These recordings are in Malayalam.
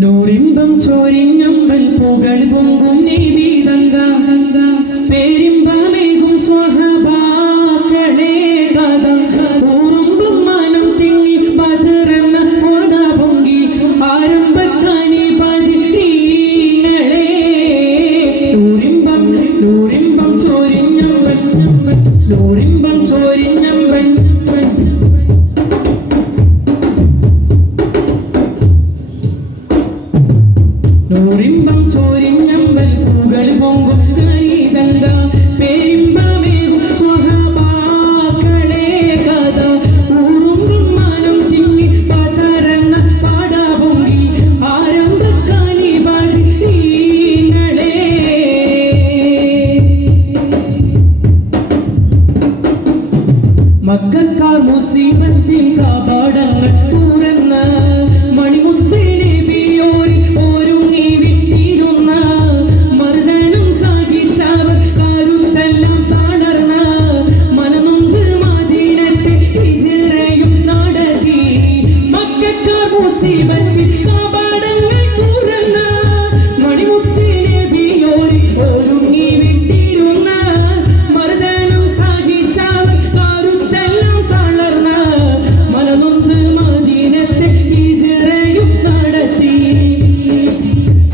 നൂറിമ്പം ചോരിഞ്ഞമ്പൽ പുകൾ പൊങ്കും നീതങ്ക പേരിമ്പമേകും സ്വഹബാക്കളേ കഥ ഊറുമ്പും മനം തിങ്ങി പതിർന്ന ഓട പൊങ്കി ആരംഭക്കാനി പതിരീങ്ങളേ നൂറിമ്പം ചോരിഞ്ഞമ്പൽ നൂറിമ്പം ചോരിഞ്ഞമ്പൽ നൂറിമ്പം ചോരിഞ്ഞമ്പൽ പൂകൾ പൊങ്കും നീതങ്ക പേരിമ്പമേകും സ്വഹബാക്കളേ കഥ ഊറുമ്പും മനം തിങ്ങി പതറന്ന പാട പൊങ്കി ആരംഭക്കാനി പതിരീങ്ങളേ മക്കക്കാർ മുസീബത്തിൽ കപാടങ്ങൾ തുറന്ന മണിമുത്തേ നബിയോരി ഒരുങ്ങി വിട്ടിരുന്ന മർദ്ദനം സഹിച്ചവർ കരുത്തെല്ലാം തളർന്ന മനനൊന്ത് മദീനത്തെ ഹിജ്റയും നടത്തി മക്കക്കാർ മുസീബത്തിൽ കപാടങ്ങൾ തുറന്ന മണിമുത്തേ നബിയോരി ഒരുങ്ങി വിട്ടിരുന്ന മർദ്ദനം സഹിച്ചവർ കരുത്തെല്ലാം തളർന്ന മനനൊന്ത് മദീനത്തെ ഹിജ്റയും നടത്തി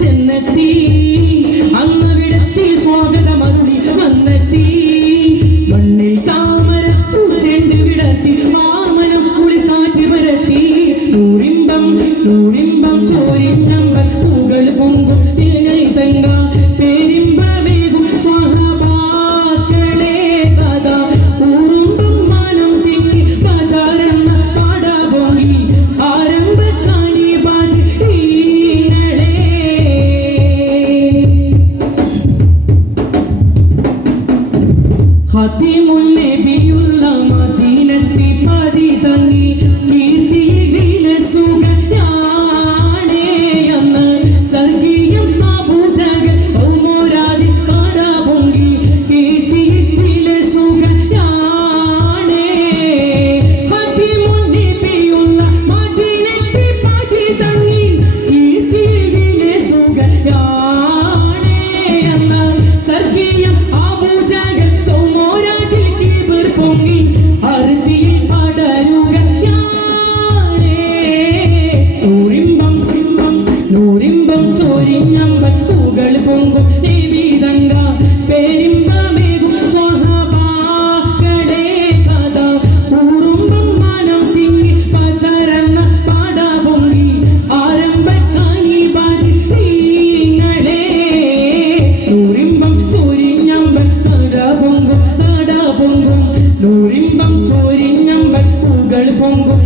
ചെന്നെത്തി അങ്ങവിടത്തി സ്വാഗതമരുളി വന്നെത്തി മണ്ണിൽ താമര ചെണ്ട് വിടത്തി വാമനം കുളിക്കാറ്റി വരത്തി നൂറിമ്പം ചോരിഞ്ഞമ്പൽ പൂകൾ പൊങ്കും നീതങ്ക പേരിമ്പമേകും സ്വഹബാക്കളേ കഥ ഊറുമ്പും മനം തിങ്ങി പതറന്ന പാട പൊങ്ങി ആരംഭക്കാനി പതിരീങ്ങളേ ഖതീമുൻ നബിയുള്ള മദീനത്തി പതി തങ്ങി കീർത്തിയിൽ വിലസുകയാണേ എന്ന് സർഗീയം അബൂജഹൽ ഔമോരാദിൽ പാട പൊങ്കി കീർത്തിയിൽ വിലസുകയാണേ ഖതീമുൻ നബിയുള്ള മദീനത്തി പതി തങ്ങി കീർത്തിയിൽ വിലസുകയാണേ എന്ന് സർഗീയം അബൂജഹൽ ഔമോരാദിൽ കിബർ പൊങ്ങി അർത്തിയിൽ പടരുകയാണേ നൂറിമ്പം ചോരിഞ്ഞമ്പൽ പൂകൾ പൊങ്കും നീതങ്ക പേരിമ്പമേകും സ്വഹബാക്കളേ കഥ ഊറുമ്പും മനം തിങ്ങി പതറന്ന പാട പൊങ്ങി ആരംഭക്കാനി പതിരീങ്ങളേ നൂറിമ്പം ചോരിഞ്ഞമ്പൽ നട പൊങ്കും നൂറിമ്പം ചോരിഞ്ഞമ്പൽ പൂകൾ പൊങ്കും